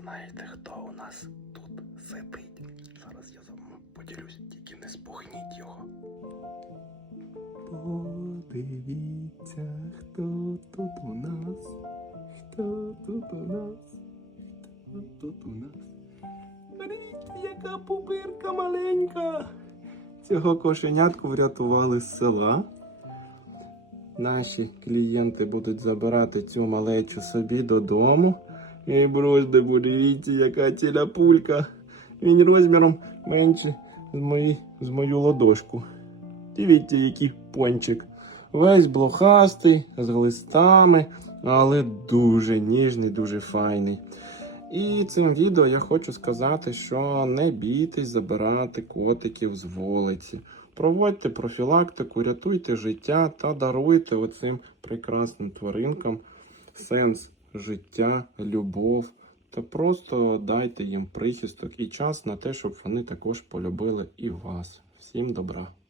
знаєте, хто у нас тут сидить? Зараз я з вами поділюсь, тільки не спугніть його. Подивіться, хто тут у нас. Хто тут у нас? Хто тут у нас? Подивіться, яка пупирка маленька. Цього кошенятку врятували з села. Наші клієнти будуть забирати цю малечу собі додому. І бросьте, подивіться, яка ціля пулька. Він розміром менше з, мої, з мою ладошку. Дивіться, який пончик. Весь блохастий, з глистами, але дуже ніжний, дуже файний. І цим відео я хочу сказати, що не бійтесь забирати котиків з вулиці. Проводьте профілактику, рятуйте життя та даруйте оцим прекрасним тваринкам сенс життя, любов. Та просто дайте їм прихисток і час на те, щоб вони також полюбили і вас. Всім добра!